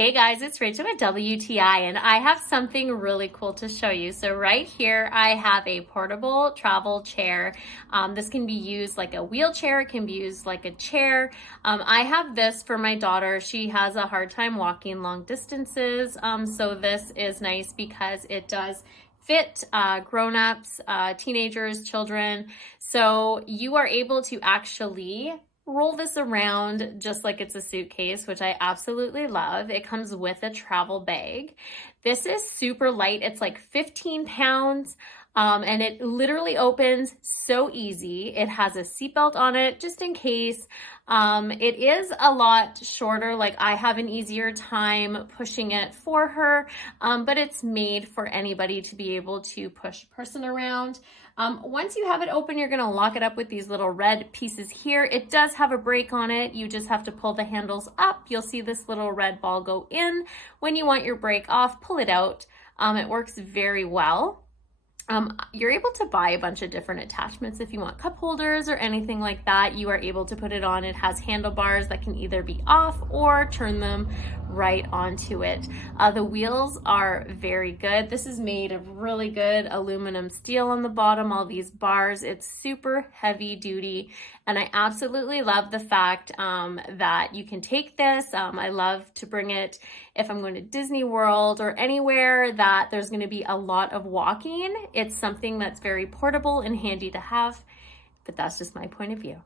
Hey guys, it's Rachel at WTI and I have something really cool to show you. So right here I have a portable travel chair. This can be used like a wheelchair, it can be used like a chair. I have this for my daughter. She has a hard time walking long distances. So this is nice because it does fit grown-ups, teenagers, children. So you are able to actually roll this around just like it's a suitcase, which I absolutely love. It comes with a travel bag. This is super light. It's like 15 pounds. And it literally opens so easy. It has a seatbelt on it just in case. It is a lot shorter, like I have an easier time pushing it for her, but it's made for anybody to be able to push a person around. Once you have it open, you're gonna lock it up with these little red pieces here. It does have a brake on it. You just have to pull the handles up. You'll see this little red ball go in. When you want your brake off, pull it out. It works very well. You're able to buy a bunch of different attachments if you want cup holders or anything like that. You are able to put it on. It has handlebars that can either be off or turn them right onto it. The wheels are very good. This is made of really good aluminum steel on the bottom, all these bars. It's super heavy duty, and I absolutely love the fact that you can take this. I love to bring it if I'm going to Disney World or anywhere that there's going to be a lot of walking. It's something that's very portable and handy to have, but that's just my point of view.